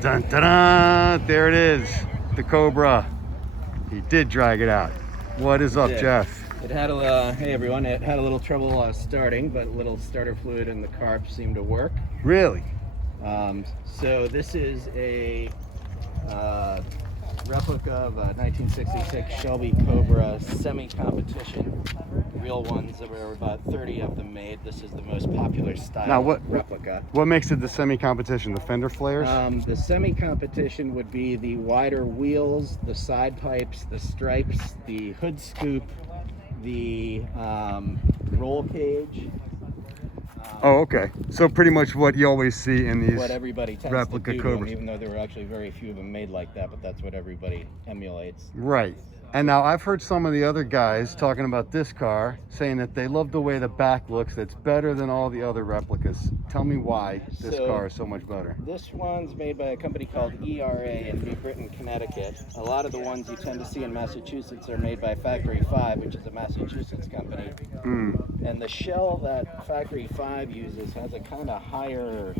Dun, dun, dun. There it is, the Cobra. He did drag it out. What is up, did. Jeff? It had a hey everyone. It had a little trouble starting, but a little starter fluid in the carb seemed to work. Really? So this is a replica of a 1966 Shelby Cobra semi-competition. Real ones, there were about 30 of them made. This is the most popular style Now, replica. What makes it the semi-competition? The fender flares? The semi-competition would be the wider wheels, the side pipes, the stripes, the hood scoop, the roll cage. Oh, okay. So pretty much what you always see in these what everybody tends replica to do Cobras. them, even though there were actually very few of them made like that, but that's what everybody emulates. Right. And now I've heard some of the other guys talking about this car, saying that they love the way the back looks. It's better than all the other replicas. Tell me why this car is so much better. This one's made by a company called ERA in New Britain, Connecticut. A lot of the ones you tend to see in Massachusetts are made by Factory 5, which is a Massachusetts company. And the shell that Factory 5 uses has a kind of higher,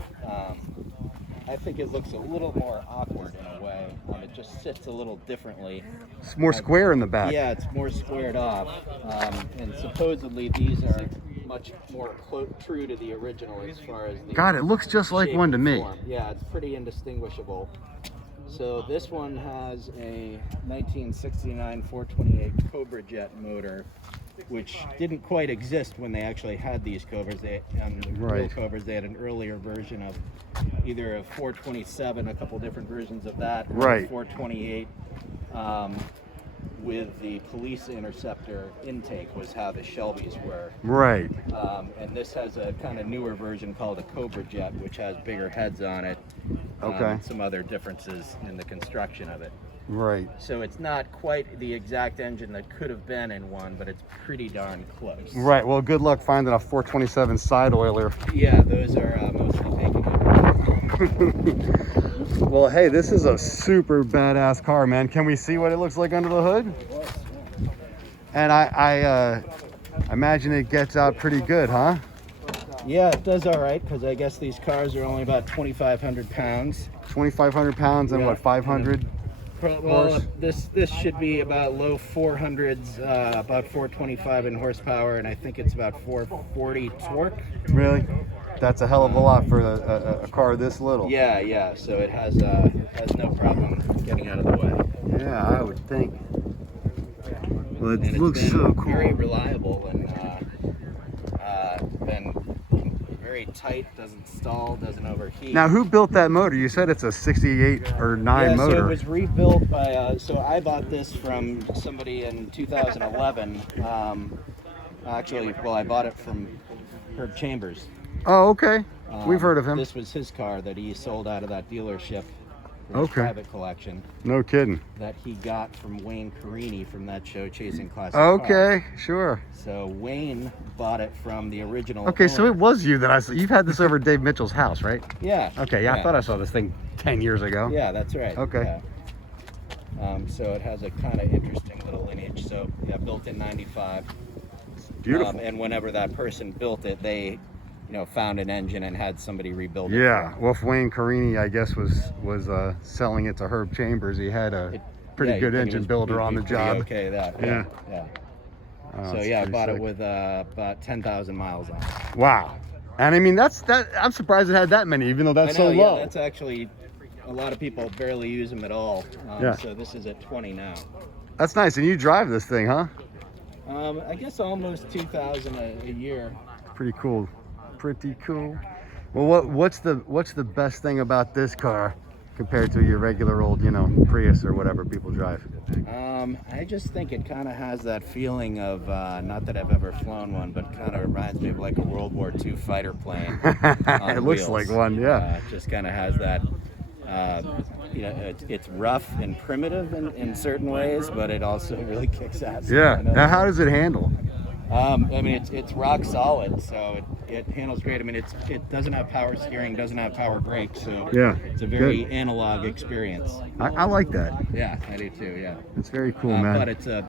I think it looks a little more awkward in a way. It just sits a little differently. It's more square in the back. Yeah, it's more squared off. And supposedly these are much more true to the original as far as the God, it looks just like one to me. form. Yeah, it's pretty indistinguishable. So this one has a 1969 428 Cobra Jet motor, which didn't quite exist when they actually had these Cobras. Real Cobras, they had an earlier version of either a 427, a couple different versions of that, or a 428 with the police interceptor intake was how the Shelbys were. Right. And this has a kind of newer version called a Cobra Jet, which has bigger heads on it. And some other differences in the construction of it. Right. So it's not quite the exact engine that could have been in one, but it's pretty darn close. Right. Well, good luck finding a 427 side oiler. Yeah, those are mostly taken. Well, hey, this is a super badass car, man. Can we see what it looks like under the hood? And I imagine it gets out pretty good, huh? Yeah, it does all right, because I guess these cars are only about 2,500 pounds. 2,500 pounds and what, 500? Well, this should be about low 400s, about 425 in horsepower, and I think it's about 440 torque. Really? That's a hell of a lot for a car this little. Yeah. So it has no problem getting out of the way. Yeah, I would think. Well, it looks been so cool. Very reliable and been very tight. Doesn't stall. Doesn't overheat. Now, who built that motor? You said it's a 68 or 9 motor. So it was rebuilt by. So I bought this from somebody in 2011. Actually, well, I bought it from Herb Chambers. Oh, okay. We've heard of him. This was his car that he sold out of that dealership for his private collection. No kidding. That he got from Wayne Carini from that show, Chasing Classic Okay, Cars. sure. So Wayne bought it from the original Okay, owner. so it was you that I saw. You've had this over at Dave Mitchell's house, right? Yeah. Okay, yeah, I thought I saw this thing 10 years ago. Yeah, that's right. Okay. Yeah. So it has a kind of interesting little lineage. So yeah, built in '95. Beautiful. And whenever that person built it, they found an engine and had somebody rebuild it. Yeah, well, if Wayne Carini, I guess, was selling it to Herb Chambers, he had a pretty good engine builder on the job. Okay, that. Yeah. Oh, So yeah, I bought sick. it with about 10,000 miles on it. Wow. And I mean, I'm surprised it had that many, even though that's so low. Yeah, that's actually, a lot of people barely use them at all. So this is at 20 now. That's nice. And you drive this thing, huh? I guess almost 2,000 a year. Pretty cool. Pretty cool. Well, what's the best thing about this car compared to your regular old, Prius or whatever people drive? I just think it kind of has that feeling of, not that I've ever flown one, but kind of reminds me of like a World War II fighter plane. It looks like one, yeah. It just kind of has that, it's rough and primitive in certain ways, but it also really kicks ass. Yeah. Now, how does it handle? I mean, it's rock solid, so it handles great. I mean, it doesn't have power steering, doesn't have power brakes, so yeah, it's a very analog experience. I like that. Yeah, I do too. Yeah, it's very cool, man. But it's a